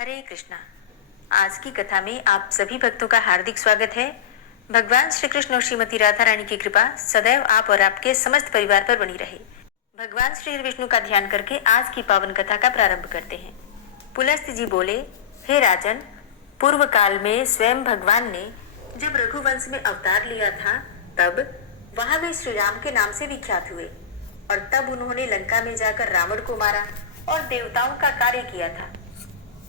हरे कृष्णा। आज की कथा में आप सभी भक्तों का हार्दिक स्वागत है। भगवान श्री कृष्ण और श्रीमती राधा रानी की कृपा सदैव आप और आपके समस्त परिवार पर बनी रहे। भगवान श्री विष्णु का ध्यान करके आज की पावन कथा का प्रारंभ करते हैं। पुलस्त्य जी बोले, हे राजन, पूर्व काल में स्वयं भगवान ने जब रघुवंश में अवतार लिया था तब वहां वे श्री राम के नाम से विख्यात हुए और तब उन्होंने लंका में जाकर रावण को मारा और देवताओं का कार्य किया था।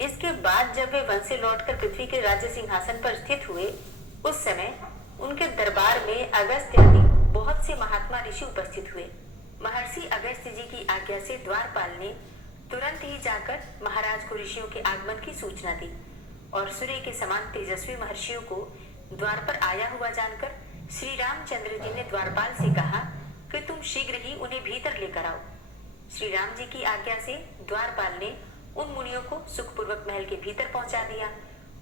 इसके बाद जब वे वन से लौटकर पृथ्वी के राज्य सिंहासन पर स्थित हुए, उस समय उनके दरबार में अगस्त्य आदि बहुत से महात्मा ऋषि उपस्थित हुए। महर्षि अगस्त्य जी की आज्ञा से द्वारपाल ने तुरंत ही जाकर महाराज को ऋषियों के आगमन की सूचना दी और सूर्य के समान तेजस्वी महर्षियों को द्वार पर आया हुआ जानकर श्री रामचंद्र जी ने द्वारपाल से कहा कि तुम शीघ्र ही उन्हें भीतर लेकर आओ। श्री राम जी की आज्ञा से द्वारपाल ने उन मुनियों को सुखपूर्वक महल के भीतर पहुंचा दिया।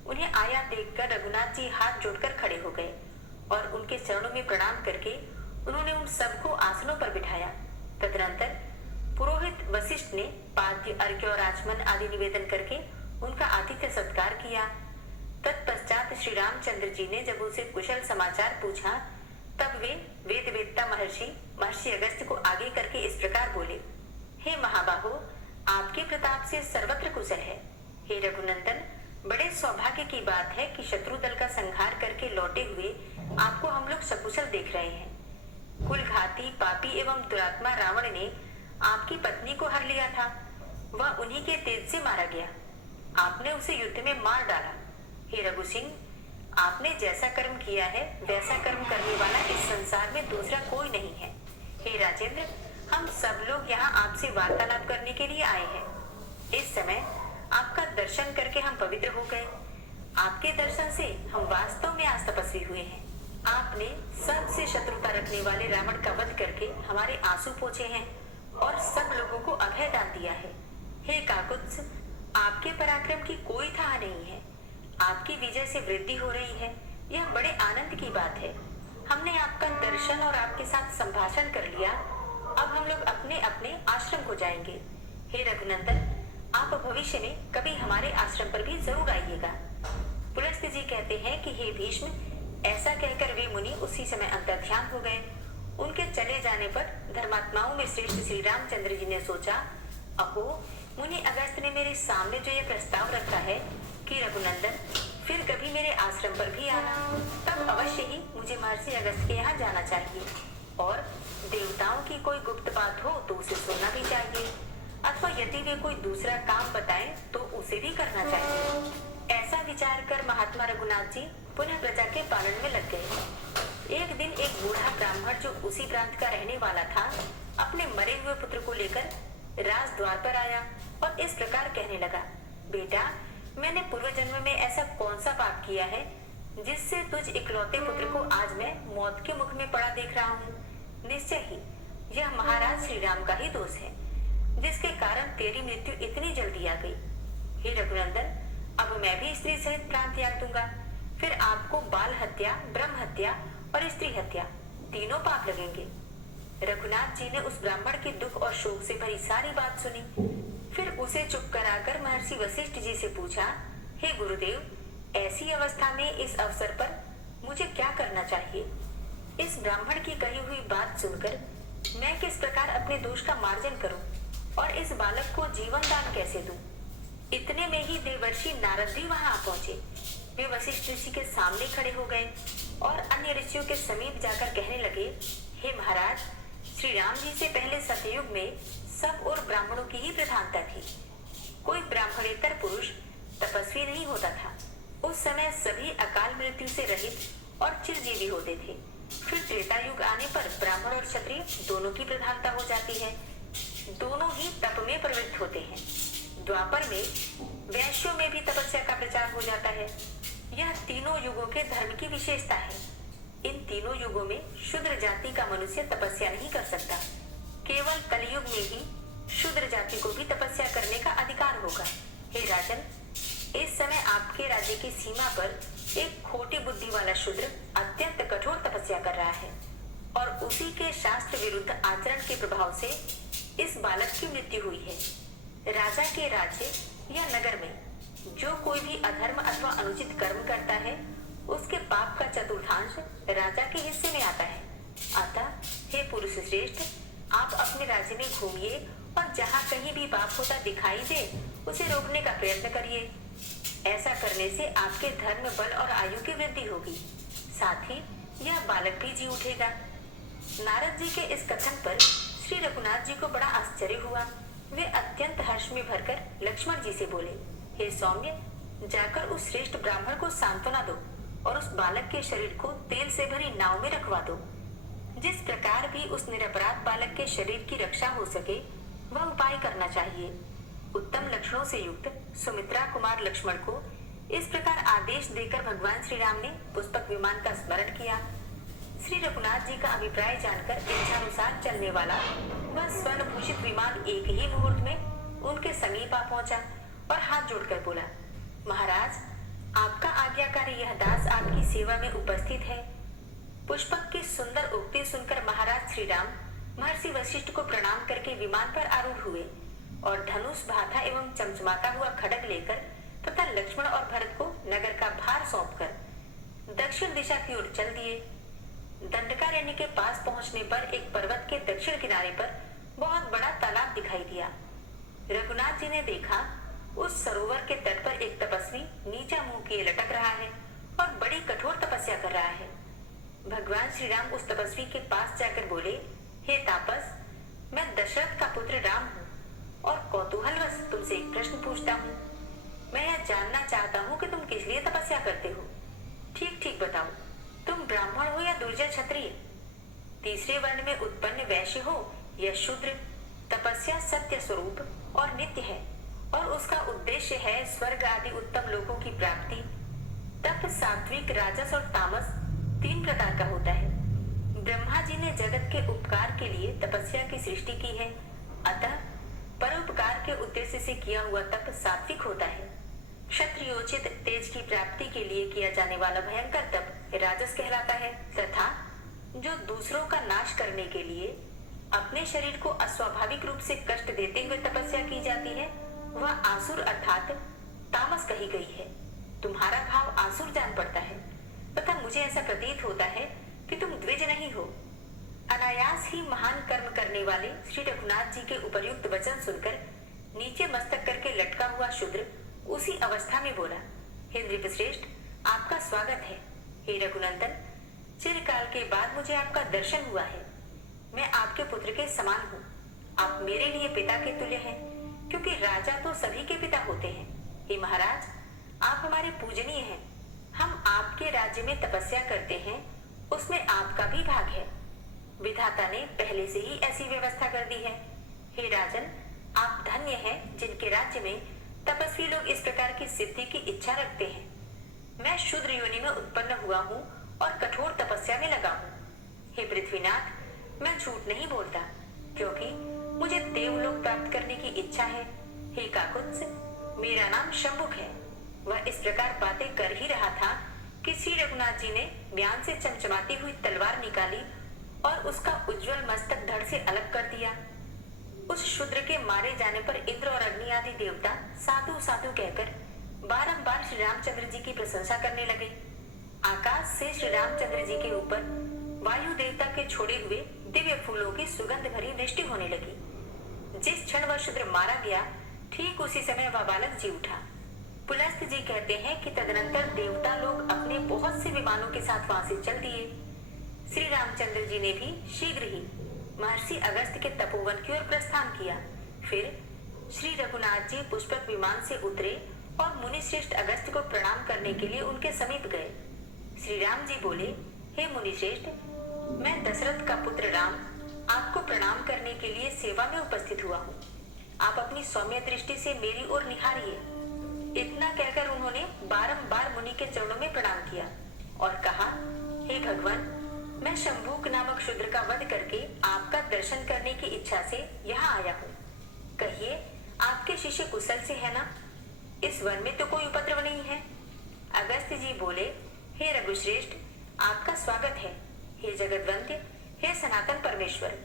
उन्हें आया देखकर रघुनाथ जी हाथ जोड़कर खड़े हो गए और उनके चरणों में प्रणाम करके उन्होंने उन सबको आसनों पर बिठाया। तदनंतर पुरोहित वशिष्ठ ने पाद्य, अर्घ्य और आचमन आदि निवेदन करके उनका आतिथ्य सत्कार किया। तत्पश्चात श्री रामचंद्र जी ने जब उनसे कुशल समाचार पूछा तब वे वेद वेदता महर्षि अगस्त्य को आगे करके इस प्रकार बोले, हे महाबाहो, आपके प्रताप से सर्वत्र कुशल है। हे रघुनंदन, बड़े सौभाग्य की बात है कि शत्रु दल का संहार करके लौटे हुए आपको हम लोग सकुशल देख रहे हैं। कुलघाती, पापी एवं दुरात्मा रावण ने आपकी पत्नी को हर लिया था। वह उन्हीं के तेज से मारा गया। आपने उसे युद्ध में मार डाला। हे रघु सिंह, आपने जैसा कर्म किया है वैसा कर्म करने वाला इस संसार में दूसरा कोई नहीं है। हे राजेंद्र, हम सब लोग यहाँ आपसे वार्तालाप करने के लिए आए हैं। इस समय आपका दर्शन करके हम पवित्र हो गए। आपके दर्शन से हम वास्तव में आज तपस्वी हुए हैं। आपने सबसे शत्रुता रखने वाले रावण का वध करके हमारे आंसू पोंछे हैं और सब लोगों को अभय दान दिया है। हे काकुत्स, आपके पराक्रम की कोई था नहीं है। आपकी विजय से वृद्धि हो रही है, यह बड़े आनंद की बात है। हमने आपका दर्शन और आपके साथ संभाषण कर लिया। अब हम लोग अपने अपने आश्रम को जाएंगे। हे रघुनंदन, आप भविष्य में कभी हमारे आश्रम पर भी जरूर आइएगा। पुलस्त्य जी कहते हैं कि हे भीष्म, ऐसा कहकर वे मुनि उसी समय अंतर्ध्यान हो गए। उनके चले जाने पर धर्मात्माओं में श्रेष्ठ श्री रामचंद्र जी ने सोचा, अहो, मुनि अगस्त्य ने मेरे सामने जो ये प्रस्ताव रखा है कि रघुनंदन फिर कभी मेरे आश्रम पर भी आना, तब अवश्य ही मुझे महर्षि अगस्त्य के यहाँ जाना चाहिए और देवताओं की कोई गुप्त बात हो तो उसे सुनना भी चाहिए, अथवा यदि वे कोई दूसरा काम बताएं तो उसे भी करना चाहिए। ऐसा विचार कर महात्मा रघुनाथ जी पुनः प्रजा के पालन में लग गए। एक दिन एक बूढ़ा ब्राह्मण जो उसी प्रांत का रहने वाला था, अपने मरे हुए पुत्र को लेकर राज द्वार पर आया और इस प्रकार कहने लगा, बेटा, मैंने पूर्व जन्म में ऐसा कौन सा पाप किया है जिससे तुझ इकलौते पुत्र को आज मैं मौत के मुख में पड़ा देख रहा हूँ। निश्चय ही यह महाराज श्री राम का ही दोष है, जिसके कारण तेरी मृत्यु इतनी जल्दी आ गई। हे रघुनंदन, अब मैं भी स्त्री सहित प्राण त्याग दूंगा। फिर आपको बाल हत्या, ब्रह्म हत्या और स्त्री हत्या तीनों पाप लगेंगे। रघुनाथ जी ने उस ब्राह्मण के दुख और शोक से भरी सारी बात सुनी। फिर उसे चुप कराकर महर्षि वशिष्ठ जी से पूछा, हे गुरुदेव, ऐसी अवस्था में इस अवसर पर मुझे क्या करना चाहिए? इस ब्राह्मण की कही हुई बात सुनकर मैं किस प्रकार अपने दोष का मार्जन करूं और इस बालक को जीवन दान कैसे दूं? इतने में ही देवर्षि नारद भी वहां आ पहुंचे। वे वशिष्ठ ऋषि के सामने खड़े हो गए और अन्य ऋषियों के समीप जाकर कहने लगे, हे महाराज, श्री राम जी से पहले सतयुग में सब और ब्राह्मणों की ही प्रधानता थी। कोई ब्राह्मणेतर पुरुष तपस्वी नहीं होता था। उस समय सभी अकाल मृत्यु से रहित और चिरजीवी होते थे। फिर त्रेता युग आने पर ब्राह्मण और क्षत्रिय दोनों की प्रधानता हो जाती है। दोनों ही तप में प्रवृत्त होते हैं। द्वापर में वैश्यों में भी तपस्या का प्रचार हो जाता है। यह तीनों युगों के धर्म की विशेषता है। इन तीनों युगों में शूद्र जाति का मनुष्य तपस्या नहीं कर सकता। केवल कलयुग में ही शूद्र जाति को भी तपस्या करने का अधिकार होगा। हे राजन, इस समय आपके राज्य की सीमा पर एक खोटी बुद्धि वाला शूद्र अत्यंत कठोर तपस्या कर रहा है और उसी के शास्त्र विरुद्ध आचरण के प्रभाव से इस बालक की मृत्यु हुई है। राजा के राज्य या नगर में जो कोई भी अधर्म अथवा अनुचित कर्म करता है उसके पाप का चतुर्थांश राजा के हिस्से में आता है। अतः हे पुरुष श्रेष्ठ, आप अपने राज्य में घूमिए और जहाँ कहीं भी पाप होता दिखाई दे उसे रोकने का प्रयत्न करिए। ऐसा करने से आपके धर्म, बल और आयु की वृद्धि होगी, साथ ही यह बालक भी जी उठेगा। नारद जी के इस कथन पर श्री रघुनाथ जी को बड़ा आश्चर्य हुआ। वे अत्यंत हर्ष में भरकर लक्ष्मण जी से बोले, हे सौम्य, जाकर उस श्रेष्ठ ब्राह्मण को सांत्वना दो और उस बालक के शरीर को तेल से भरी नाव में रखवा दो। जिस प्रकार भी उस निरपराध बालक के शरीर की रक्षा हो सके वह उपाय करना चाहिए। उत्तम लक्षणों से युक्त सुमित्रा कुमार लक्ष्मण को इस प्रकार आदेश देकर भगवान श्री राम ने पुष्पक विमान का स्मरण किया। श्री रघुनाथ जी का अभिप्राय जानकर इच्छानुसार चलने वाला वह स्वर्ण भूषित विमान एक ही मुहूर्त में उनके समीप आ पहुंचा और हाथ जोड़कर बोला, महाराज, आपका आज्ञाकारी यह दास आपकी सेवा में उपस्थित है। पुष्पक की सुंदर उक्ति सुनकर महाराज श्री राम महर्षि वशिष्ठ को प्रणाम करके विमान पर आरूढ़ हुए और धनुष, भाथा एवं चमचमाता हुआ खड्ग लेकर तथा लक्ष्मण और भरत को नगर का भार सौंपकर दक्षिण दिशा की ओर चल दिए। दंडकारण्य के पास पहुंचने पर एक पर्वत के दक्षिण किनारे पर बहुत बड़ा तालाब दिखाई दिया। रघुनाथ जी ने देखा उस सरोवर के तट पर एक तपस्वी नीचा मुंह किए लटक रहा है और बड़ी कठोर तपस्या कर रहा है। भगवान श्री राम उस तपस्वी के पास जाकर बोले, हे तापस, मैं दशरथ का पुत्र राम हूँ और कौतूहलवश तुमसे एक प्रश्न पूछता हूँ। मैं यह जानना चाहता हूँ कि तुम किस लिए तपस्या करते हो। ठीक ठीक बताओ, तुम ब्राह्मण हो या दुर्जय क्षत्रिय, तीसरे वर्ण में उत्पन्न वैश्य हो या शूद्र। तपस्या सत्य स्वरूप और नित्य है और उसका उद्देश्य है स्वर्ग आदि उत्तम लोकों की प्राप्ति। तप सात्विक, राजस और तामस 3 प्रकार का होता है। ब्रह्मा जी ने जगत के उपकार के लिए तपस्या की सृष्टि की है, अतः परोपकार के उद्देश्य से किया हुआ तप सात्विक होता है। क्षत्रियोचित तेज की प्राप्ति के लिए किया जाने वाला भयंकर तप राजस कहलाता है तथा जो दूसरों का नाश करने के लिए अपने शरीर को अस्वाभाविक रूप से कष्ट देते हुए तपस्या की जाती है वह आसुर अर्थात तामस कही गई है। तुम्हारा भाव आसुर जान पड़ता है तथा मुझे ऐसा प्रतीत होता है कि तुम द्विज नहीं हो। अनायास ही महान कर्म करने वाले श्री रघुनाथ जी के उपर्युक्त वचन सुनकर नीचे मस्तक करके लटका हुआ शूद्र उसी अवस्था में बोला, हे नृपश्रेष्ठ, आपका स्वागत है। हे रघुनंदन, चिरकाल के बाद मुझे आपका दर्शन हुआ है। मैं आपके पुत्र के समान हूँ। आप मेरे लिए पिता के तुल्य हैं, क्योंकि राजा तो सभी के पिता होते हैं। हे महाराज, आप हमारे पूजनीय हैं। हम आपके राज्य में तपस्या करते हैं, उसमें आपका भी भाग है। विधाता ने पहले से ही ऐसी व्यवस्था कर दी है। हे राजन, आप धन्य हैं जिनके राज्य में तपस्वी लोग इस प्रकार की सिद्धि की इच्छा रखते हैं। मैं शूद्र योनि में उत्पन्न हुआ हूँ और कठोर तपस्या में लगा हूँ। हे पृथ्वीनाथ, मैं झूठ नहीं बोलता, क्योंकि मुझे देवलोक प्राप्त करने की इच्छा है। हे काकुत्स, मेरा नाम शंभुक है। वह इस प्रकार बातें कर ही रहा था कि श्री रघुनाथ जी ने म्यान से चमचमाती हुई तलवार निकाली और उसका उज्जवल मस्तक धड़ से अलग कर दिया। उस शूद्र के मारे जाने पर इंद्र और अग्नि आदि देवता साधु साधु कहकर बारंबार श्री रामचंद्र जी की प्रशंसा करने लगे। आकाश से श्री रामचंद्र जी के ऊपर वायु देवता के छोड़े हुए दिव्य फूलों की सुगंध भरी दृष्टि होने लगी। जिस क्षण वह शूद्र मारा गया, ठीक उसी समय वह बालक जी उठा। पुलस्त जी कहते हैं कि तदनंतर देवता लोग अपने बहुत से विमानों के साथ वहां से चल दिए। श्री रामचंद्र जी ने भी शीघ्र ही महर्षि अगस्त के तपोवन की ओर प्रस्थान किया। फिर श्री रघुनाथ जी पुष्पक विमान से उतरे और मुनि श्रेष्ठ अगस्त को प्रणाम करने के लिए उनके समीप गए। श्री राम जी बोले, हे मुनि श्रेष्ठ, मैं दशरथ का पुत्र राम आपको प्रणाम करने के लिए सेवा में उपस्थित हुआ हूँ। आप अपनी सौम्य दृष्टि से मेरी ओर निहारिए। इतना कहकर उन्होंने बारंबार मुनि के चरणों में प्रणाम किया और कहा, हे भगवान, मैं शंभुक नामक शूद्र का वध करके आपका दर्शन करने की इच्छा से यहाँ आया हूँ। कहिए, आपके शिष्य कुशल से है ना? इस वन में तो कोई उपद्रव नहीं है। अगस्त्य जी बोले, हे रघुश्रेष्ठ, आपका स्वागत है। हे जगदवंद्य, हे सनातन परमेश्वर,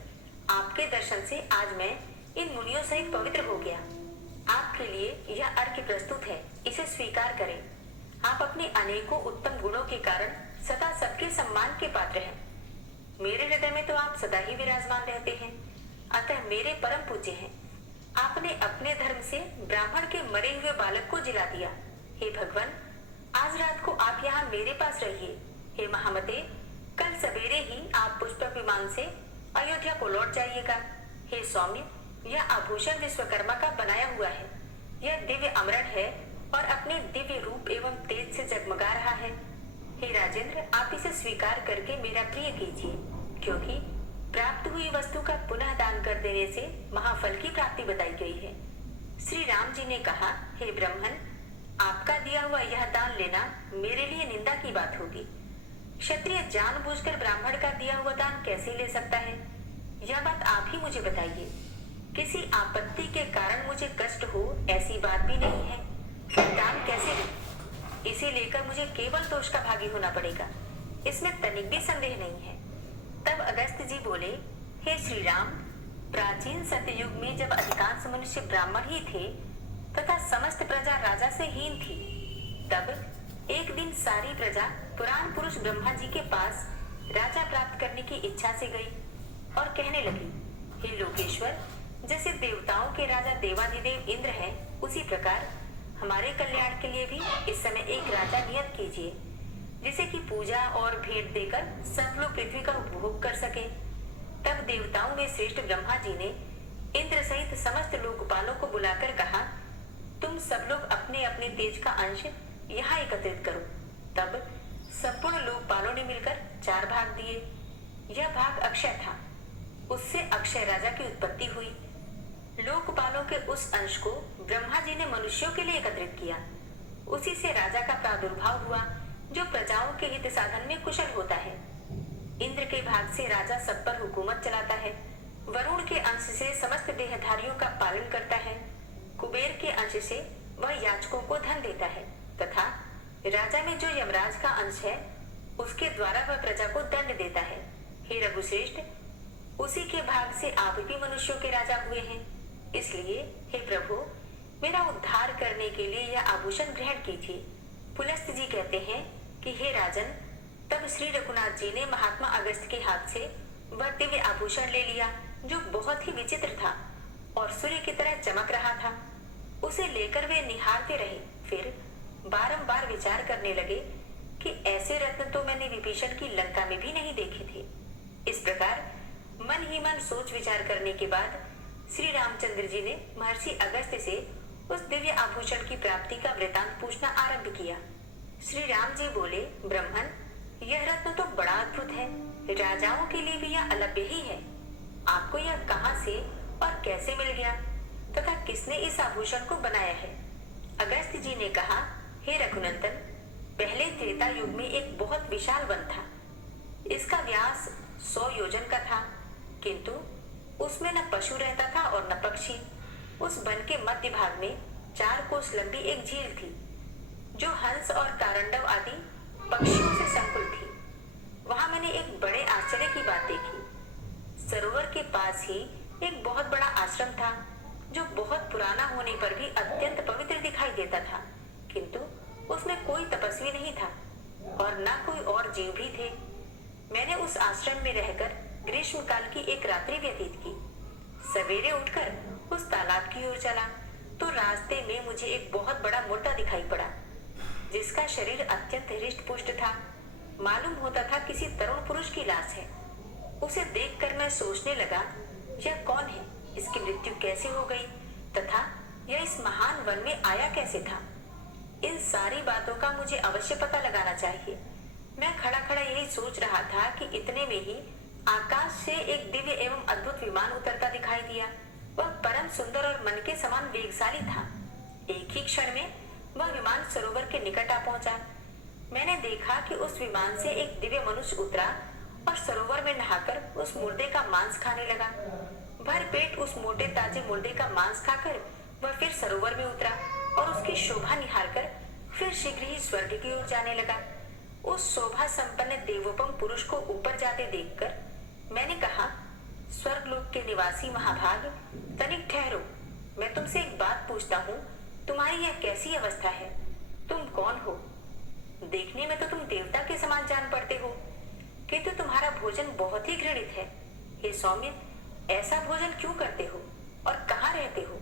आपके दर्शन से आज मैं इन मुनियों सहित पवित्र हो गया। आप आपके लिए यह अर्घ्य प्रस्तुत है, इसे स्वीकार करें। आप अपने अनेकों उत्तम गुणों के कारण सदा सबके सम्मान के पात्र हैं। मेरे हृदय में तो आप सदा ही विराजमान रहते हैं, अतः मेरे परम पूज्य हैं। आपने अपने धर्म से ब्राह्मण के मरे हुए बालक को जिला दिया। हे भगवान, आज रात को आप यहाँ मेरे पास रहिए। हे महामते, कल सवेरे ही आप पुष्पक विमान से अयोध्या को लौट जाइएगा। हे सौम्य, यह आभूषण विश्वकर्मा का बनाया हुआ है। यह दिव्य अमरण है और अपने दिव्य रूप एवं तेज से जगमगा रहा है। हे राजेंद्र, आप इसे स्वीकार करके मेरा प्रिय कीजिए, क्योंकि प्राप्त हुई वस्तु का पुनः दान कर देने से महाफल की प्राप्ति बताई गई है। श्री राम जी ने कहा, हे ब्राह्मण, आपका दिया हुआ यह दान लेना मेरे लिए निंदा की बात होगी। क्षत्रिय जानबूझकर ब्राह्मण का दिया हुआ दान कैसे ले सकता है? यह बात आप ही मुझे बताइए। किसी आपत्ति के कारण मुझे कष्ट हो ऐसी बात भी नहीं है। दान कैसे दूं? इसे लेकर मुझे केवल दोष का भागी होना पड़ेगा, इसमें तनिक भी संदेह नहीं है। तब अगस्त्य जी बोले, हे श्री राम, प्राचीन सत्ययुग में जब अधिकांश मनुष्य ब्राह्मण ही थे तथा समस्त प्रजा राजा से हीन थी, तब एक दिन सारी प्रजा पुराण पुरुष ब्रह्मा जी के पास राजा प्राप्त करने की इच्छा से गई और कहने लगी, हे लोकेश्वर, जैसे देवताओं के राजा देवाधिदेव इंद्र हैं, उसी प्रकार हमारे कल्याण के लिए भी इस समय एक राजा नियत कीजिए, जिसे कि पूजा और भेंट देकर सब लोग पृथ्वी का उपभोग कर सके। तब देवताओं में श्रेष्ठ ब्रह्मा जी ने इंद्र सहित समस्त लोकपालों को बुलाकर कहा, तुम सब लोग अपने अपने तेज का अंश यहाँ एकत्रित करो। तब संपूर्ण लोकपालों ने मिलकर 4 भाग दिए। यह भाग अक्षय था, उससे अक्षय राजा की उत्पत्ति हुई। लोकपालों के उस अंश को ब्रह्मा जी ने मनुष्यों के लिए एकत्रित किया। उसी से राजा का प्रादुर्भाव हुआ, जो प्रजाओं के हित साधन में कुशल होता है। इंद्र के भाग से राजा सब पर हुकूमत चलाता है। वरुण के अंश से समस्त देहधारियों का पालन करता है। कुबेर के अंश से वह याचकों को धन देता है तथा राजा में जो यमराज का अंश है, उसके द्वारा वह प्रजा को दंड देता है। हे रघुश्रेष्ठ, उसी के भाग से आप भी मनुष्यों के राजा हुए हैं। इसलिए हे प्रभु, मेरा उद्धार करने के लिए यह आभूषण ग्रहण कीजिए। पुलस्त जी कहते हैं कि हे राजन, तब श्री रघुनाथ जी ने महात्मा अगस्त्य के हाथ से वह दिव्य आभूषण ले लिया, जो बहुत ही विचित्र था और सूर्य की तरह चमक रहा था। उसे लेकर वे निहारते रहे, फिर बारंबार विचार करने लगे कि ऐसे रत्न तो मैंने विभीषण की लंका में भी नहीं देखे थे। इस प्रकार मन ही मन सोच विचार करने के बाद श्री रामचंद्र जी ने महर्षि अगस्त्य से उस दिव्य आभूषण की प्राप्ति का वृतांत पूछना आरंभ किया। श्री राम जी बोले, ब्राह्मण, यह रत्न तो बड़ा अद्भुत है, राजाओं के लिए भी यह अलभ्य ही है। आपको यह कहां से और कैसे मिल गया तथा किसने इस आभूषण को बनाया है? अगस्त्य जी ने कहा, हे रघुनंदन, पहले त्रेता युग में एक बहुत विशाल वन था। इसका व्यास 100 योजन का था, किंतु उसमें न पशु रहता था और न पक्षी। उस वन के मध्य भाग में 4 कोस लंबी एक झील थी, जो हंस और कारंडव आदि पक्षियों से संकुल थी। वहां मैंने एक बड़े आश्चर्य की बात देखी। सरोवर के पास ही एक बहुत बड़ा आश्रम था, जो बहुत पुराना होने पर भी अत्यंत पवित्र दिखाई देता था, किंतु उसमें कोई तपस्वी नहीं था और न कोई और जीव भी थे। मैंने उस आश्रम में रहकर ग्रीष्म काल की एक रात्रि व्यतीत की। सवेरे उठकर उस तालाब की ओर चला तो रास्ते में मुझे एक बहुत बड़ा मुर्दा दिखाई पड़ा, जिसका शरीर अत्यंत हृष्ट पुष्ट था। मालूम होता था किसी तरुण पुरुष की लाश है। उसे देखकर मैं सोचने लगा, यह कौन है, इसकी मृत्यु कैसे हो गई तथा यह इस महान वन में आया कैसे था। इन सारी बातों का मुझे अवश्य पता लगाना चाहिए। मैं खड़ा खड़ा यही सोच रहा था कि इतने में ही आकाश से एक दिव्य एवं अद्भुत विमान उतरता दिखाई दिया। वह परम सुंदर और मन के समान वेगशाली था। एक ही क्षण में वह विमान सरोवर के निकट आ पहुंचा। मैंने देखा कि उस विमान से एक दिव्य मनुष्य उतरा और सरोवर में नहाकर उस मुर्दे का मांस खाने लगा। भर पेट उस मोटे ताजे मुर्दे का मांस खाकर वह फिर सरोवर में उतरा और उसकी शोभा निहारकर फिर शीघ्र ही स्वर्ग की ओर जाने लगा। उस शोभा संपन्न देवोपम पुरुष को ऊपर जाते देखकर मैंने कहा, स्वर्गलोक के निवासी महाभाग, तनिक ठहरो, मैं तुमसे एक बात पूछता हूँ, तुम्हारी यह कैसी अवस्था है? तुम कौन हो? देखने में तो तुम देवता के समान जान पड़ते हो, किंतु तुम्हारा भोजन बहुत ही घृणित है। हे सौम्य, ऐसा भोजन क्यों करते हो और कहाँ रहते हो?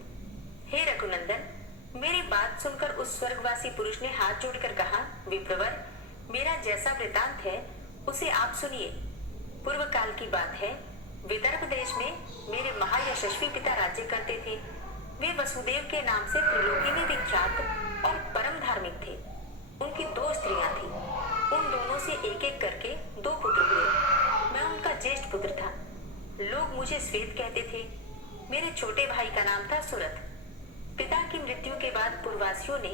हे रघुनंदन, मेरी बात सुनकर उस स्वर्गवासी पुरुष ने हाथ जोड़कर कहा, विप्रवर, मेरा जैसा वृतांत है उसे आप सुनिए। पूर्व काल की बात है, विदर्भ देश में मेरे महायशस्वी पिता राज्य करते थे। वे वसुदेव के नाम से त्रिलोकी में विख्यात और परम धार्मिक थे। उनकी 2 स्त्रियां थीं। उन दोनों से एक एक करके 2 पुत्र हुए। मैं उनका ज्येष्ठ पुत्र था। लोग मुझे श्वेत कहते थे। मेरे छोटे भाई का नाम था सुरथ। पिता की मृत्यु के बाद पूर्ववासियों ने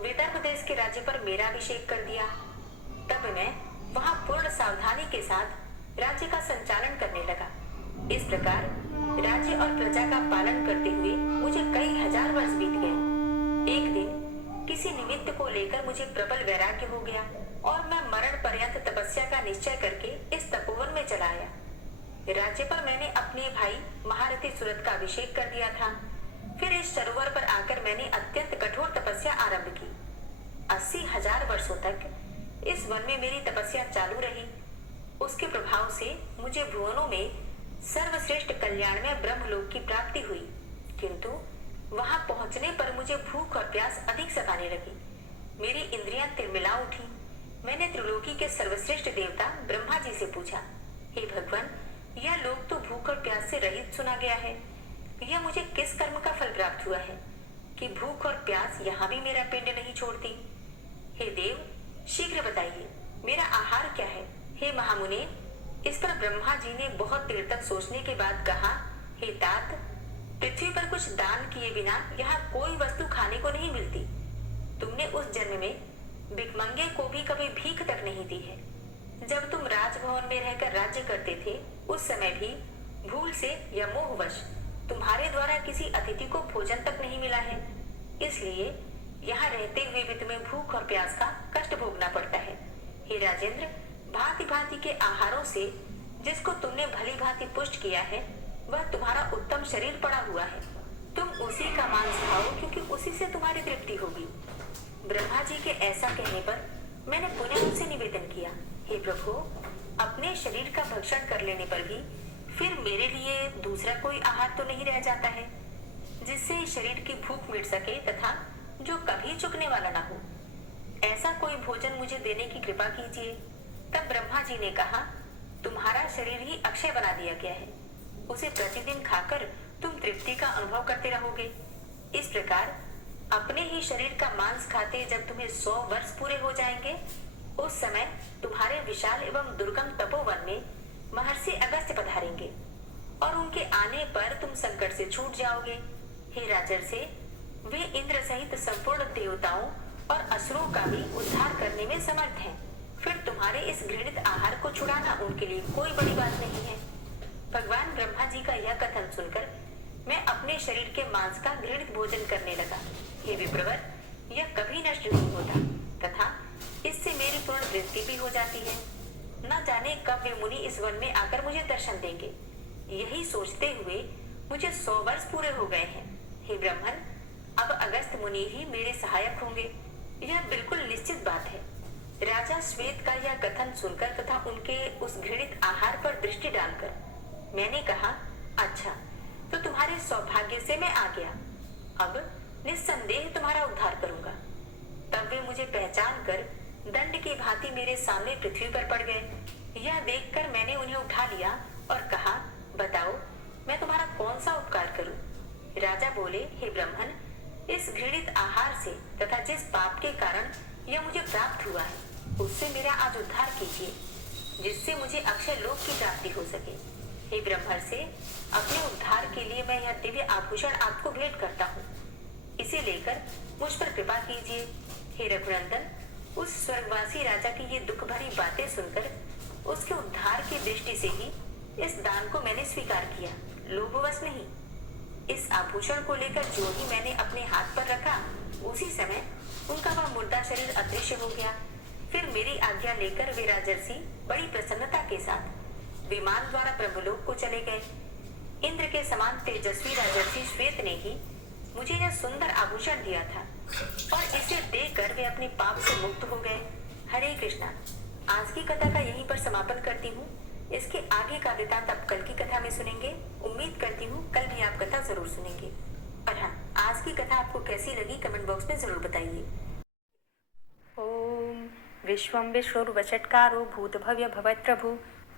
विदर्भ देश के राज्य पर मेरा अभिषेक कर दिया। तब मैं वहां पूर्ण सावधानी के साथ राज्य का संचालन करने लगा। इस प्रकार राज्य और प्रजा का पालन करते हुए मुझे कई हजार वर्ष बीत गए। एक दिन किसी निमित्त को लेकर मुझे प्रबल वैराग्य हो गया और मैं मरण पर्यंत तपस्या का निश्चय करके इस तपोवन में चला आया। राज्य पर मैंने अपने भाई महारथी सुरथ का अभिषेक कर दिया था। फिर इस सरोवर पर आकर मैंने अत्यंत कठोर तपस्या आरंभ की। 80,000 वर्षों तक इस वन में मेरी तपस्या चालू रही। उसके प्रभाव से मुझे भुवनों में सर्वश्रेष्ठ कल्याण में ब्रह्मलोक की प्राप्ति हुई, किंतु वहां पहुंचने पर मुझे भूख और प्यास अधिक सताने लगी। मेरी इंद्रियां तिलमिला उठी। मैंने त्रिलोकी के सर्वश्रेष्ठ देवता ब्रह्मा जी से पूछा, हे भगवान, यह लोक तो भूख और प्यास से रहित सुना गया है। यह मुझे किस कर्म का फल प्राप्त हुआ है कि भूख और प्यास यहाँ भी मेरा पिंड नहीं छोड़ती? हे देव, शीघ्र बताइए, मेरा आहार क्या है? हे महामुने, इस पर ब्रह्मा जी ने बहुत देर तक सोचने के बाद कहा, हे तात, पृथ्वी पर कुछ दान किए बिना यहाँ कोई वस्तु खाने को नहीं मिलती। तुमने उस जन्म में भिखमंगे को भी कभी भीख तक नहीं दी है। जब तुम राजभवन में रहकर राज्य करते थे, उस समय भी भूल से या मोहवश तुम्हारे द्वारा किसी अतिथि को भोजन तक नहीं मिला है। इसलिए यहाँ रहते हुए भी तुम्हें भूख और प्यास का कष्ट भोगना पड़ता है। हे राजेंद्र, भांति भांति के आहारों से जिसको तुमने भली भांति पुष्ट किया है, वह तुम्हारा उत्तम शरीर पड़ा हुआ है। तुम उसी का मांस खाओ, क्योंकि उसी से तुम्हारी तृप्ति होगी। ब्रह्मा जी के ऐसा कहने पर मैंने पुनः उनसे निवेदन किया, हे प्रभु, अपने शरीर का भक्षण कर लेने पर भी फिर मेरे लिए दूसरा कोई आहार तो नहीं रह जाता है जिससे शरीर की भूख मिट सके तथा जो कभी चुकने वाला ना हो। ऐसा कोई भोजन मुझे देने की कृपा कीजिए। तब ब्रह्मा जी ने कहा, तुम्हारा शरीर ही अक्षय बना दिया गया है। उसे प्रतिदिन खाकर तुम तृप्ति का अनुभव करते रहोगे। इस प्रकार अपने ही शरीर का मांस खाते जब तुम्हें 100 वर्ष पूरे हो जाएंगे, उस समय तुम्हारे विशाल एवं दुर्गम तपोवन में महर्षि अगस्त्य पधारेंगे और उनके आने पर तुम संकट से छूट जाओगे। हे राजर्षि, वे इंद्र सहित संपूर्ण देवताओं और असुरों का भी उद्धार करने में समर्थ हैं। फिर तुम्हारे इस घृणित आहार को छुड़ाना उनके लिए कोई बड़ी बात नहीं है। भगवान ब्रह्मा जी का यह कथन सुनकर मैं अपने शरीर के मांस का घृणित भोजन करने लगा। हे विप्रवर, यह कभी नष्ट नहीं होता तथा इससे मेरी पूर्ण वृद्धि भी हो जाती है। न जाने कब वे मुनि इस वन में आकर मुझे दर्शन देंगे। यही सोचते हुए मुझे 100 वर्ष पूरे हो गए हैं। हे ब्रह्मन, अब अगस्त मुनि ही मेरे सहायक होंगे, यह बिल्कुल निश्चित बात है। राजा श्वेत का यह कथन सुनकर तथा उनके उस घृणित आहार पर दृष्टि डालकर मैंने कहा, अच्छा, तो तुम्हारे सौभाग्य से मैं आ गया। अब निस्संदेह तुम्हारा उद्धार करूंगा। तब वे मुझे पहचान कर दंड की भांति मेरे सामने पृथ्वी पर पड़ गए। यह देखकर मैंने उन्हें उठा लिया और कहा, बताओ, मैं तुम्हारा कौन सा उपकार करूं? राजा बोले, हे ब्रह्मन, इस घृणित आहार से तथा जिस पाप के कारण यह मुझे प्राप्त हुआ है, उससे मेरा आज उद्धार कीजिए, जिससे मुझे अक्षय लोक की प्राप्ति हो सके। हे ब्रह्मर्षि, अपने उद्धार के लिए मैं यह दिव्य आभूषण आपको भेंट करता हूँ। इसे लेकर मुझ पर कृपा कीजिए। हे रघुनंदन, उस स्वर्गवासी राजा की ये दुख भरी बातें सुनकर उसके उद्धार की दृष्टि से ही इस दान को मैंने स्वीकार किया, लोभवश नहीं। इस आभूषण को लेकर जो ही मैंने अपने हाथ पर रखा, उसी समय उनका वह मुर्दा शरीर अदृश्य हो गया। फिर मेरी आज्ञा लेकर वे राजर्षि बड़ी प्रसन्नता के साथ विमान द्वारा ब्रह्मलोक को चले गए। इंद्र के समान तेजस्वी राजर्षि श्वेत ने ही मुझे यह सुंदर आभूषण दिया था और इसे देखकर वे अपने पाप से मुक्त हो गए। हरे कृष्णा। आज की कथा का यहीं पर समापन करती हूँ। इसके आगे का वृतांत आप कल की कथा में सुनेंगे। उम्मीद करती हूँ कल भी आप कथा जरूर सुनेंगे। और हाँ, आज की कथा आपको कैसी लगी कमेंट बॉक्स में जरूर बताइए। ओम विश्वं विष्णुर्वषट्कारो भूतभव्य भवत्प्रभु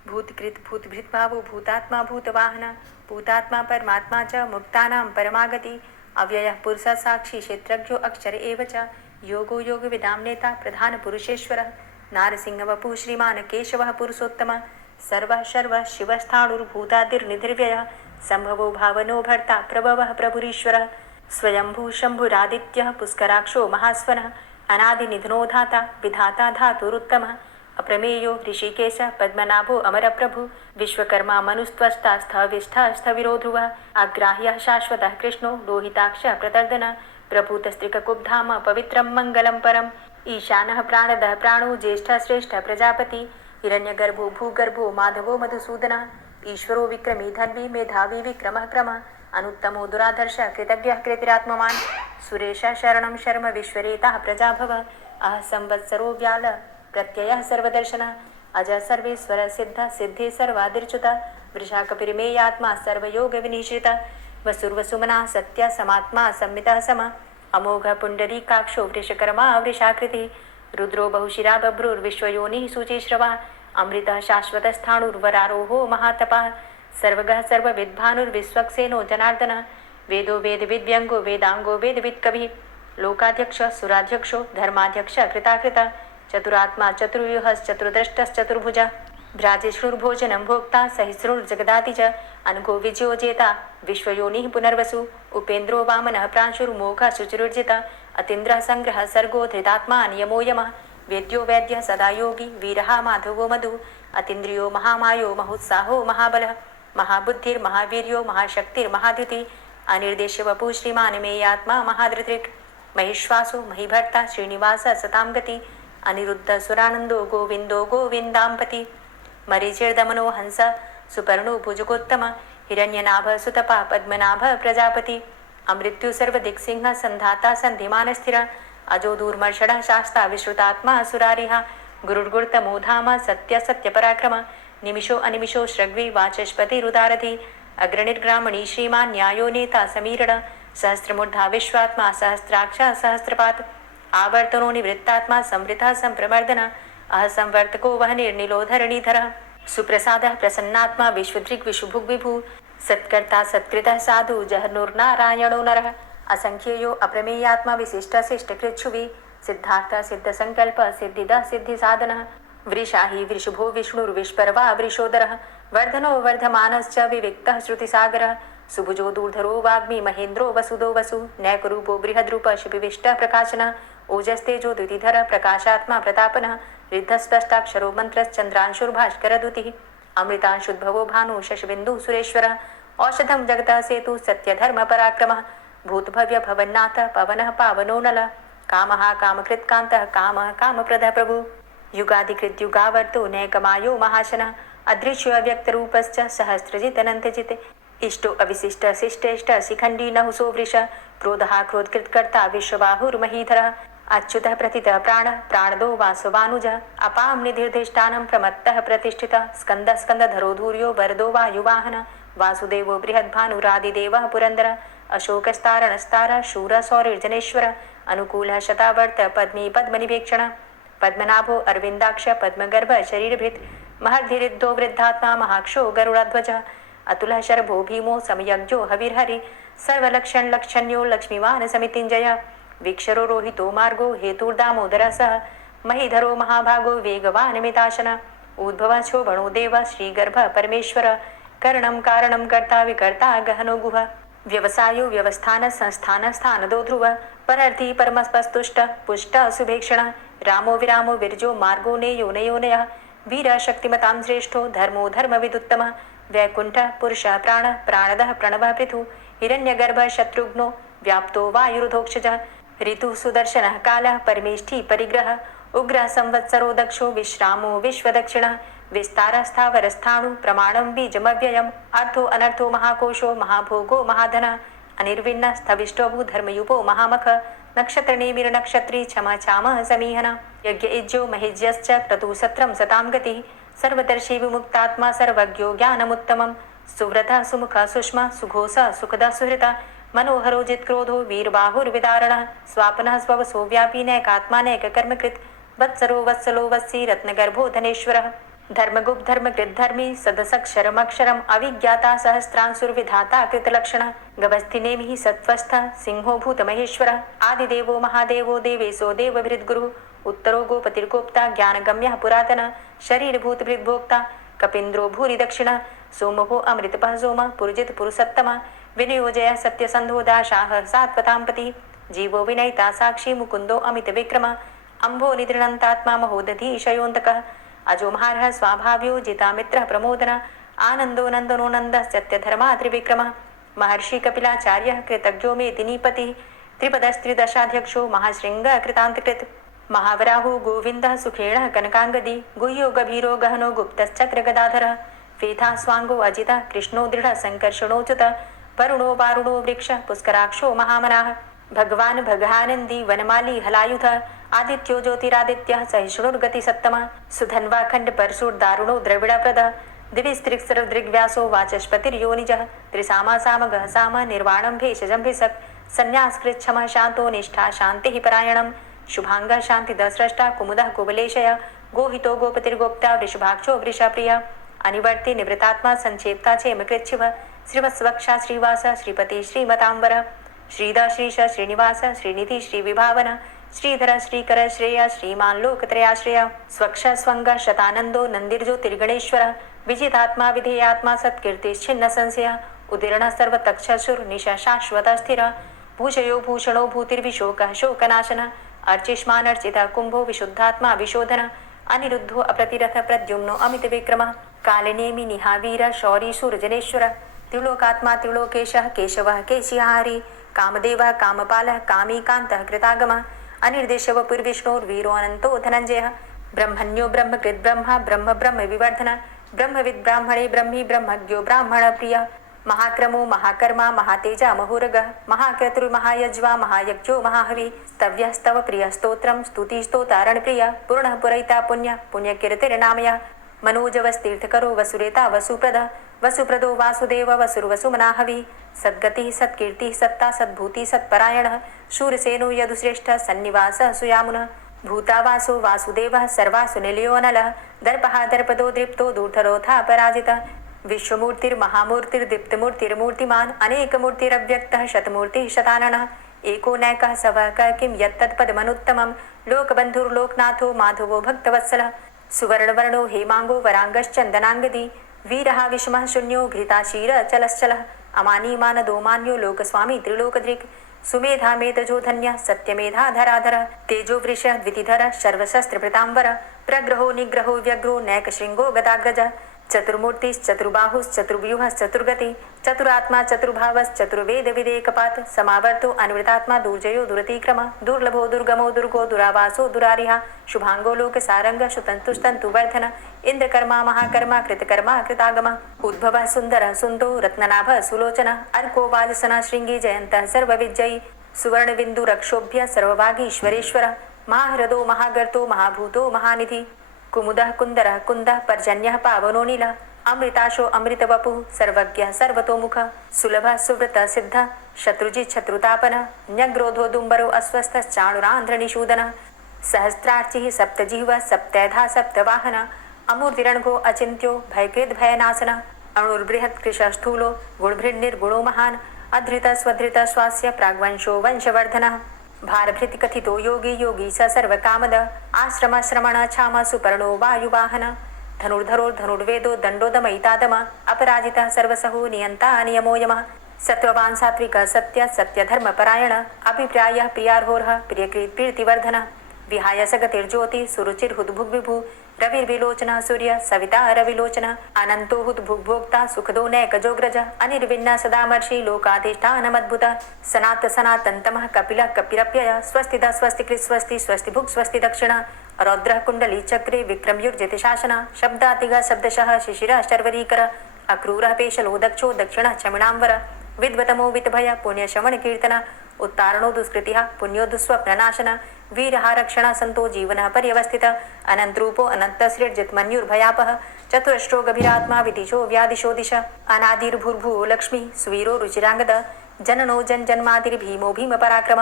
भूतकृत भूतभृद्भावो भूतात्मा भूतवाहन भूतात्मा परमात्मा च मुक्तानां परमागति अव्ययः पुरुषः साक्षी क्षेत्रज्ञो अक्षर एव च योगो योगविदां नेता प्रधानपुरुषेश्वरः नारसिंहवपुः श्रीमान् केशवः पुरुषोत्तमः सर्वः शर्वः शिवस्थाणुर्भूतादिर्निधिर्व्ययः सम्भवो भावनो भर्ता प्रभवः प्रभुरीश्वरः स्वयंभू शम्भुरादित्यः पुष्कराक्षो महास्वनः अनादिनिधनो धाता विधाता धातुरुत्तमः अप्रमेयो ऋषिकेश पद्मनाभो अमरप्रभु विश्वकर्मा मनुस्त्वष्टा स्थविष्ठः स्थविरो ध्रुवः अग्राह्यः शाश्वतः कृष्णो लोहिताक्षः प्रतर्दनः प्रभूतस्त्रिककुब्धाम पवित्रं मङ्गलं परम् ईशानः प्राणदः प्राणो ज्येष्ठः श्रेष्ठः प्रजापति हिरण्यगर्भो भूगर्भो माधवो मधुसूदनः ईश्वरो विक्रमी धन्वी मेधावी विक्रमः क्रमः अनुत्तमो दुराधर्ष कृतज्ञः कृतिरात्मवान् सुरेशः शरणं शर्म विश्वरेताः प्रजाभव अह संवत्सरो व्याल प्रत्ययः सर्वदर्शनः अज सर्वेश्वर सिद्ध सिद्धि सर्वादिर्च्युत वृषाकपिर्मेयात्मा सर्वयोगविनिश्रित वसुर्वसुमना सत्य समात्मा संमितः सम अमोघ पुण्डरीकाक्षो वृषकर्मा वृषाकृतिः रुद्रो बहुशिरा बभ्रुर्विश्वयोनिः शुचिश्रवा अमृतः शाश्वतस्थाणुर्वरारोहो महातपः सर्वगः सर्वविद्भानुर्विश्वक्सेनो जनार्दनः वेदो वेदविद्व्यङ्गो वेदाङ्गो वेदवित्कविः लोकाध्यक्ष सुराध्यक्षो धर्माध्यक्ष कृताकृत चतुरात्मा चतुर्व्यूहश्चतुर्द्रष्टश्चतुर्भुज भ्राजिष्णुर्भोजनं भोक्ता सहिष्णुर्जगदाति च अनघो विजयो जेता विश्वयोनिः पुनर्वसु उपेन्द्रो वामनः प्रांशुर्मोघः शुचिरुर्जिता अतीन्द्रः संग्रहः सर्गो धृतात्मा नियमो यमः वेद्यो वैद्यः सदा योगी वीरः माधवो मधु अतीन्द्रियो महामायो महोत्साहो महाबलः महाबुद्धिर्महावीर्यो महाशक्तिर्महाद्युति अनिर्देश्य वपु श्रीमान् मेयात्मा महाधृतिर् महिश्वासो महिभर्ता श्रीनिवास सतां गति अनिरुद्ध सुरानंदो गोविंदो गोविंदांपति मरीचिर्दमनो हंस सुपर्णो भुजगोत्तम हिरण्यनाभ सुतपा पद्मनाभ प्रजापति अमृत्यु सर्वदिक्सिंह संधाता संधिमान स्थिर अजो दूर्मर्षण शास्ता विश्रुतात्मा सुरारिहा गुरुर्गुर्तमो धाम सत्य सत्य पराक्रम निमिषो अनिमिषो श्रग्वी वाचस्पति रुदारधि अग्रणिर्ग्रामणी श्रीमान् न्यायो नेता समीरण सहस्रमूर्धा विश्वात्मा सहस्राक्ष सहस्रपात आवर्तनो निवृत्तात्मा संवृतः संप्रमर्दन अह संवर्तको वह निर्निलोधरणीधर सुप्रसादः प्रसन्नात्मा विश्वदृग् विशुभुग् विभु सत्कर्ता सत्कृतः साधु जहनुर्नारायणो नरः असंख्येयो अप्रमेयात्मा विशिष्ट शिष्टकृच्छुवि सिद्धार्थ सिद्ध संकल्प सिद्धिदः सिद्धि साधनः वृषाहि वृषभो विष्णुर्विष्पर्वा वृषोदरः वर्धनो वर्धमानश्च विविक्तः श्रुतिसागरः सुभुजो दूर्धरो वाग्मी महेन्द्रो वसुदो वसु नैकरूपो बृहद्रूप शिपिविष्टः प्रकाशनः ओजस्तेजो द्युतिधर प्रकाशात्मा प्रतापनः रिद्धस्पष्टाक्षरो मन्त्रश्चन्द्रांशुर्भास्करद्युतिः अमृतांशुद्भवो भानु शशबिन्दुः सुरेश्वरः औषधं जगतः सेतु सत्यधर्म पराक्रमः भूतभव्य भवन्नाथ पवनः पावनो नलः कामः कामकृत्कान्तः कामः कामप्रदः प्रभु युगाधिकृत युगावर्तो नैकमायो महाशनः अदृश्यो अव्यक्तरूपश्च सहस्रजित् अनन्तजित् इष्टो अविशिष्ट शिष्टेष्ट शिखण्डी नहुसो वृष क्रोधः क्रोधकृत्कर्ता विश्वबाहुर्महीधरः अच्युतः प्रतितः प्राणः प्राणदो वासवानुजः अपां निधिर्धिष्ठानं प्रमत्तः प्रतिष्ठितः स्कन्दः स्कन्दधरो धूर्यो वरदो वायुवाहनः वासुदेवो बृहद्भानुरादिदेवः पुरन्दरः अशोकस्तारणस्तारः शूरः सौरिर्जनेश्वरः अनुकूलः शतावर्त पद्मी पद्मनिभेक्षणः पद्मनाभो अरविन्दाक्ष पद्मगर्भ शरीरभृत् महर्धिरिद्धो वृद्धात्मा महाक्षो गरुडाध्वजः अतुलः शर्भो भीमो समयज्ञो हविर्हरि सर्वलक्षणलक्षण्यो लक्ष्मीवान् समितिञ्जयः वीक्षरो रोहितो मार्गो हेतुर्दामोदरः सः महीधरो महाभागो वेगवान् मिताशनः उद्भवः शोभणो देवः श्रीगर्भः परमेश्वरः करणं कारणं कर्ता विकर्ता गहनो गुहः व्यवसायो व्यवस्थान संस्थान स्थानदो ध्रुवः परर्थी परमस्पस्तुष्ट पुष्ट सुभेक्षणः रामो विरामो विरजो मार्गो नेयो नयोनयः वीर शक्तिमतां श्रेष्ठो धर्मो धर्मविदुत्तमः वैकुण्ठः पुरुषः प्राणः प्राणदः प्रणवः पृथु हिरण्यगर्भः शत्रुघ्नो व्याप्तो वायुरुधोक्षजः ऋतुः सुदर्शनः कालः परमेष्ठी परिग्रहः उग्रः संवत्सरो दक्षो विश्रामो विश्वदक्षिणः विस्तारः स्थावरस्थाणु प्रमाणं बीजमव्ययम् अर्थो अनर्थो महाकोशो महाभोगो महाधनः अनिर्विण्ण स्थविष्टोभू धर्मयुपो महामख नक्षत्रनेमिर नक्षत्री क्षमा चाम समीहन यज्ञ इज्जो महिज्यश्च क्रतु सत्रम सताम गति सर्वदर्शी विमुक्तात्मा सर्वज्ञो ज्ञानमुत्तमं सुव्रतः सुमुखः सुष्मा सुघोषः सुखदः सुहृता मनोहरो जित्क्रोधो वीरबाहुर्विदारणः स्वापनः स्ववसो व्यापी नैकात्मानैककर्मकृत् वत्सरो वत्सलो वत्सी रत्नगर्भो धनेश्वरः धर्मगुप्त धर्मकृत धर्मी सदसक्षरमक्षरम अविज्ञाता सहस्रांसुर्विधाता कृतलक्षण गवस्थिनेमिः सत्वस्थः सिंहो भूतमहेश्वरः आदिदेवो महादेवो देवेशो देवभृद्गुरुः उत्तरो गोपतिर्गोप्ता ज्ञानगम्यः पुरातनः शरीरभूतभृद्भोक्ता कपीन्द्रो भूरि दक्षिणः सोमभो अमृतपः सोमः पुरुजित पुरुषोत्तमः विनियोजय सत्यसन्धो दाशाः सात्वतां पतिः जीवो विनयिता साक्षी मुकुन्दो अमितविक्रमः अम्भो निदृढन्तात्मा महोदधीशयोऽन्तकः अजो महारः स्वाभाव्यो जितामित्रः प्रमोदन आनन्दो नन्दनो नन्दः सत्यधर्मा त्रिविक्रमः महर्षि कपिलाचार्यः कृतज्ञो मेदिनीपतिः त्रिपदस्त्रिदशाध्यक्षो महाशृङ्गः कृतान्तकृत् महावराहो गोविन्दः सुखेणः कनकाङ्गदी गुह्यो गभीरो गहनो गुप्तश्चक्रगदाधरः फेथा स्वाङ्गो अजितः कृष्णो दृढः सङ्कर्षणोच्युतः वरुणो वारुणो वृक्षः पुष्कराक्षो महामनाः भगवान् भगानन्दी वनमाली हलायुधः आदित्यो ज्योतिरादित्यः सहिष्णुर्गतिसत्तमः सुधन्वाखण्ड परशुर्दारुणो द्रविडप्रदः दिविस्त्रिक्सरदृग्व्यासो वाचस्पतिर्योनिजः त्रिसामा सामगः साम निर्वाणं भेषजं भिषक् संन्यासकृच्छमः शान्तो निष्ठा शान्तिः परायणं शुभाङ्गः शान्तिदस्रष्टा कुमुदः कुबलेशय गोहितो गोपतिर्गोप्ता वृषभाक्षो वृषप्रियः अनिवर्ति निवृतात्मा संक्षेप्ता चेमकृच्छिवः श्रीवत्सवक्षा श्रीवास श्रीपति श्रीमताम्बर श्रीद श्रीश श्रीनिवास श्रीनिधि श्रीविभावन श्रीधर श्रीकर श्रेय श्रीमान लोकत्रयाश्रय स्वक्ष स्वंग शतानंदो नंदिर्ज्योतिर्गणेश्वर विजितात्मा विधेयात्मा सत्कीर्तिश्छिन्न संशय उदीर्ण सर्वतक्षसुर निश शाश्वत स्थिर भूषयो भूषणो भूतिर्विशोक शोकनाशन अर्चिष्मान अर्चित कुंभो विशुद्धात्मा विशोधन अनिरुद्धो अप्रतिरथ प्रद्युम्नो अमित विक्रम कालिनेमि निहावीर शौरी सूर्जनेश्वर त्रिलोकात्मा त्रिलोकेशः केशवः केशिहारी कामदेवः कामपालः कामीकान्तः कृतागमः अनिर्देशव पूर्विष्णोर्वीरो अनंतो धनंजयः ब्रह्मण्यो ब्रह्मकृत् ब्रह्मा ब्रह्म ब्रह्म विवर्धन ब्रह्मविद् ब्राह्मणे ब्रह्मी ब्रह्मज्ञो ब्राह्मण प्रिय महाक्रमो महाकर्मा महातेजा महोरगः महाक्रतुर्महायज्वा महायज्ञो महाहवि स्तव्यस्तव प्रिय स्तोत्रं स्तुतिस्तोतारण प्रिय पूर्णः पुरैता पुण्य पुण्यकीर्तिर्नामयः मनोजवस्तीर्थकरो वसुरेता वसुप्रद वसुप्रदो वासुदेव वसुर्वसुमनाहवि सद्गतिः सत्कीर्तिः सत्ता सद्भूति सत्परायणः शूरसेनो यदुश्रेष्ठः सन्निवासः सुयामुनः भूतावासो वासुदेवः सर्वासु निलयोनलः दर्पः दर्पदो दृप्तो दूर्धरोधा पराजितः विश्वमूर्तिर्महामूर्तिर्दीप्तमूर्तिर्मूर्तिमान् अनेकमूर्तिरव्यक्तः शतमूर्तिः शताननः एको नैकः सवः क किं यत्तत्पदमनुत्तमं लोकबन्धुर्लोकनाथो माधवो भक्तवत्सलः सुवर्णवर्णो हेमांगो वरांगश्चन्दनांगदी वीरः विषमः शून्यो घृताशीर चलश्चलः अमानीमानदो मान्यो लोकस्वामी त्रिलोकदृक् सुमेधा मेधजो धन्यः सत्यमेधाधराधरः तेजो वृषः द्वितिधरः सर्वशस्त्रभृताम्बरः प्रग्रहो निग्रहो व्यग्रो नैकशृङ्गो गदाग्रजः चतुर्मूर्तिश्चतुर्बाहुश्चतुर्व्यूहश्चतुर्गति चतुरात्मा चतुर्भावश्चतुर्वेद विदेकपात् समावर्तो अन्वृतात्मा दुर्जयो दुरतिक्रम दुर्लभो दुर्गमो दुर्गो दुरावासो दुरारिहा शुभांगो लोकसारंग शुतन्तुस्तन्तुवर्धन इंद्रकर्मा महाकर्मा कृतकर्मा कृतागम उद्भवः सुन्दरः सुन्दो रत्ननाभः सुलोचनः अर्को वाजसनः शृङ्गी जयन्तः सर्वविजयी सुवर्णबिन्दुरक्षोभ्य सर्वभागीश्वरेश्वरः महाहृदो महागर्तो महाभूतो महानिधि कुमुदः कुन्दरः कुन्दः पर्जन्यः पावनो नीलः अमृताशो अमृतवपुः सर्वज्ञः सर्वतोमुखः सुलभः सुव्रतः सिद्धः शत्रुजित् शत्रुतापनः न्यग्रोधो दुम्बरो अस्वस्थश्चाणुरान्ध्रनिषूदनः सहस्रार्चिः सप्तजिह्वः सप्तैधा सप्तवाहनः अमूर्तिरणघो अचिन्त्यो भयकृद् भयनाशनः अणुर्बृहत्कृशः स्थूलो गुणभृन्निर्गुणो महान् अधृतः स्वधृतः स्वास्य प्राग्वंशो वंशवर्धनः भारभृति कथितो योगी योगी स सर्वकामद आश्रम श्रमण छाम सुपर्णो वायुवाहन धनुर्धरो धनुर्वेदो दण्डोदमयितादम अपराजितः सर्वसहो नियन्ता नियमो यमः सत्त्ववान् सात्विकः सत्य सत्यधर्मपरायण अभिप्रायः प्रियार्होरः प्रियकृत् प्रीतिवर्धनः विहाय सगतिर्ज्योति सुरुचिर्हुद्भुग्विभु रविर्विलोचनः सूर्य सविता रविलोचनः अनन्तो हुद्भुग्भोक्ता सुखदो नैकजोग्रज अनिर्विण्ण सदामर्षि लोकाधिष्ठानमद्भुतः सनात सनातन्तमः कपिलः कपिरप्यय स्वस्तिदा स्वस्तिकृत् स्वस्ति स्वस्तिभुक् स्वस्ति दक्षिणः रौद्रः कुण्डली चक्रे विक्रमयुर्जितशासनः शब्दातिगः शब्दशः शिशिरः शर्वरीकरः अक्रूरः पेशलो दक्षो दक्षिणः चमिणाम्बरः विद्वतमो वित्तभय पुण्यशमन कीर्तन उत्तारणो दुष्कृतिः पुण्यो दुःस्वप्ननाशन वीरः संतो जीवनः पर्यवस्थित अनन्तरूपो अनन्तसृर्जितमन्युर्भयापः चतुरष्ट्रो गभीरात्मा विदिशो व्यादिशो दिश अनादिर्भूर्भुवो लक्ष्मी सुवीरो रुचिरांगद जननो जन्मादिर्भीमो भीम पराक्रम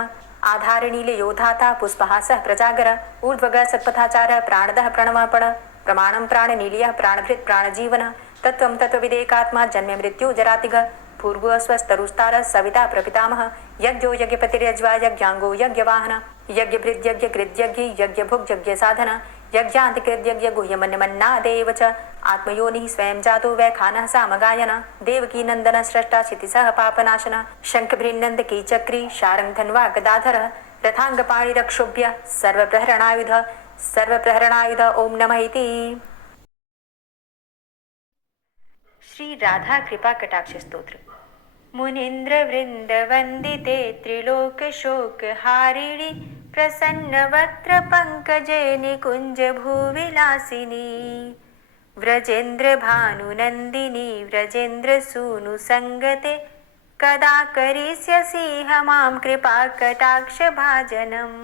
आधारनीलयो धाता पुष्पहासः प्रजागर ऊर्ध्वग सत्पथाचार प्राणदः प्रणवपण प्रमाणं प्राणनीलियः प्राणभृत् प्राणजीवन तत्त्वं तत्त्वविदेकात्मा जन्म मृत्यु जरातिग भूर्भुवस्वस्तरुस्तारः सविता प्रपितामह यज्ञो यज्ञपतिर्यज्वा यज्ञांगो यज्ञवाहन यज्ञभृद्यज्ञकृद्यज्ञ यज्ञभुग्यज्ञ साधन यज्ञान्तिकृद्यज्ञ गुह्यमन्यमन्नादेव च आत्मयोनिः स्वयं जातो वैखानः सामगायन देवकी नन्दन स्रष्टा क्षितिसः पापनाशन शङ्खभृन्नन्द कीचक्री शारङ्गधन्वा गदाधरः रथाङ्गपाणिरक्षोभ्य सर्वप्रहरणायुध ओम नमः इति। श्री राधा कृपा कटाक्ष स्तोत्र। मुनीन्द्र वृंद वंदिते त्रिलोक शोक हारिणी प्रसन्न वक्त्र पंकजे निकुंज भूविलासिनी व्रजेन्द्र भानुनंदिनी व्रजेन्द्र सूनु संगते कदा करिष्यसि मां कृपा कटाक्ष भाजनम्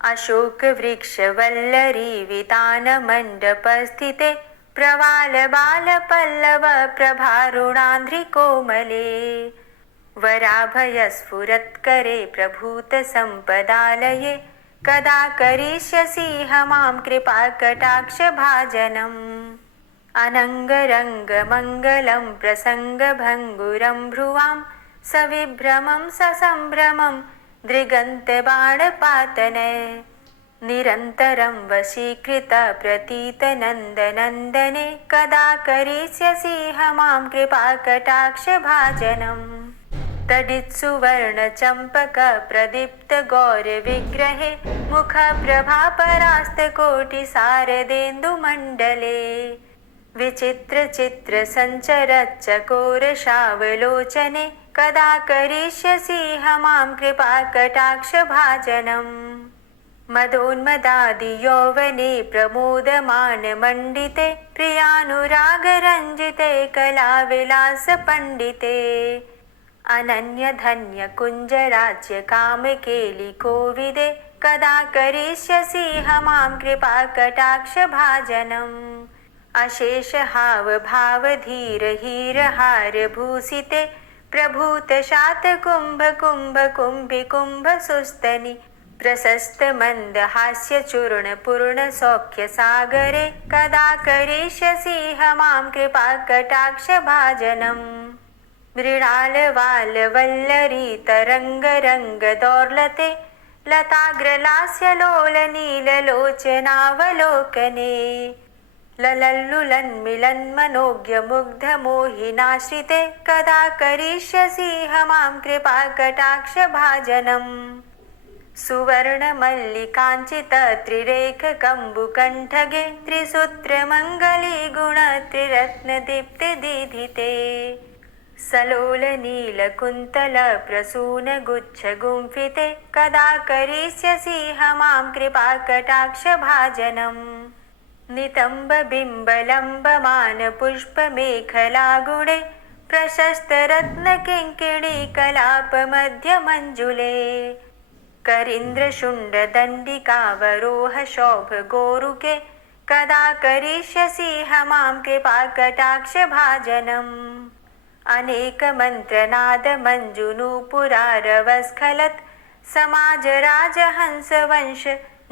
अशोक वृक्ष वल्लरी वितान मंडप स्थिते प्रवाल बाल पल्लव प्रभारुणांध्रि कोमले वराभय स्फुरत्करे प्रभूत संपदालये कदा करिष्यसि मां कृपा कटाक्ष भाजनम् अनंगरंग मंगलं प्रसंग भंगुरं भ्रुवां सविभ्रमं ससंभ्रमं दृगन्त बाणपातने निरन्तरं वशीकृत प्रतीत नन्दनन्दने कदा करिष्यसि मां कृपा कटाक्ष भाजनम् तडित्सुवर्ण चम्पक प्रदीप्त गौर विग्रहे मुख प्रभा परास्त कोटि शारदेन्दुमण्डले विचित्र चित्र संचर चकोर शावलोचने कदा करिष्यसि मां कृपा कटाक्ष भाजनम् मदोन्मदादि यौवने प्रमोदमान मंडिते प्रियानुराग रंजिते कला विलास पंडिते अनन्य धन्य कुंज राज्य काम केलि कोविदे कदा करिष्यसि मां कृपा कटाक्ष भाजनम् अशेष हाव भाव धीर हीर हार भूषिते प्रभूत शात कुंभ कुंभ कुंभि कुंभ सुस्तनि प्रशस्त मंद हास्य चूर्ण पूर्ण सौख्य सागरे कदा करिष्यसि मां कृपा कटाक्ष भाजनम् मृणाल वाल वल्लरी तरंग रंग दौर्लते लताग्रलास्य लोल नील लोचनावलोकने ललल्लुलन् मिलन् मनोज्ञ मुग्ध मोहिनाश्रिते कदा करिष्यसि मां कृपा कटाक्ष भाजनम् सुवर्ण मल्लिकांचित त्रिरेख कंबुकंठगे त्रिसूत्र मंगली गुण त्रिरत्न दीप्ति दीधिते सलोल नील कुंतल प्रसून गुच्छ गुंफिते कदा करिष्यसि मां कृपा कटाक्ष भाजनम् नितंब बिंबलंब मान पुष्प मेखला गुणे प्रशस्त रत्न किंकिणी कलाप मध्य मंजुले करीन्द्र शुंड दंडिकावरोह शोभ गोरुके कदा करिष्यसि मां कृपा कटाक्ष भाजनम् अनेक मंत्रनाद मंजुनूपुरारवस्खलत् समाज राजहंस वंश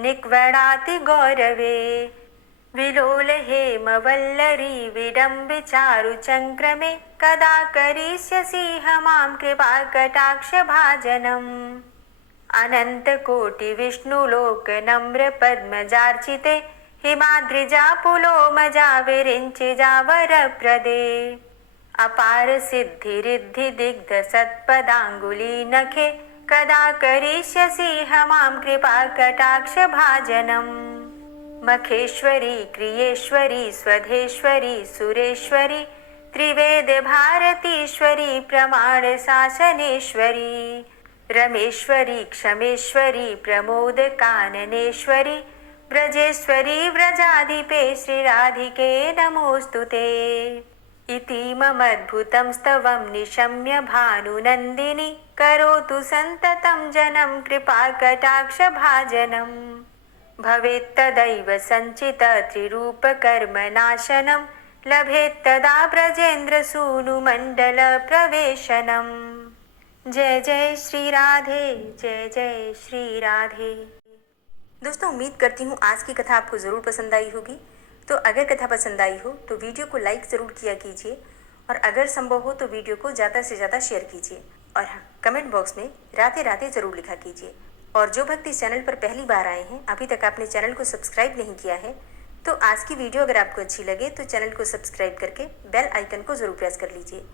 निक्वणाति गौरवे विलोल हेम वल्लरी विडम्बि चारु चंक्रमे कदा करिष्यसि मां कृपा कटाक्ष भाजनम् अनंत कोटि विष्णुलोक नम्र पद्मजार्चिते हिमाद्रिजा पुलोमजा विरिंचिजा वरप्रदे अपार सिद्धि रिद्धि दिग्ध सत्पदांगुली नखे कदा करिष्यसि मां कृपा कटाक्ष भाजनम् मखेश्वरी क्रियेश्वरी स्वधेश्वरी सुरेश्वरी त्रिवेद भारतीश्वरी प्रमाण शासनेश्वरी रमेश्वरी क्षमेश्वरी प्रमोद काननेश्वरी ब्रजेश्वरी व्रजाधिपे श्रीराधिके नमोस्तुते इतीममद्भुतं स्तवं निशम्य भानुनन्दिनी करोतु सन्ततं जनं कृपाकटाक्षभाजनम् भवेत्तदैव सञ्चित त्रिरूपकर्मनाशनं लभेत्तदा ब्रजेन्द्रसूनुमण्डलप्रवेशनम्। जय जय श्री राधे, जय जय श्री राधे। दोस्तों, उम्मीद करती हूँ आज की कथा आपको ज़रूर पसंद आई होगी। तो अगर कथा पसंद आई हो तो वीडियो को लाइक ज़रूर किया कीजिए और अगर संभव हो तो वीडियो को ज़्यादा से ज़्यादा शेयर कीजिए। और हाँ, कमेंट बॉक्स में राधे राधे ज़रूर लिखा कीजिए। और जो भक्त इस चैनल पर पहली बार आए हैं, अभी तक आपने चैनल को सब्सक्राइब नहीं किया है, तो आज की वीडियो अगर आपको अच्छी लगे तो चैनल को सब्सक्राइब करके बेल आइकन को ज़रूर प्रेस कर लीजिए।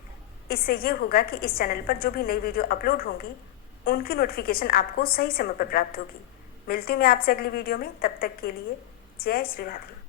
इससे ये होगा कि इस चैनल पर जो भी नई वीडियो अपलोड होंगी उनकी नोटिफिकेशन आपको सही समय पर प्राप्त होगी। मिलती हूँ मैं आपसे अगली वीडियो में, तब तक के लिए जय श्री राधे।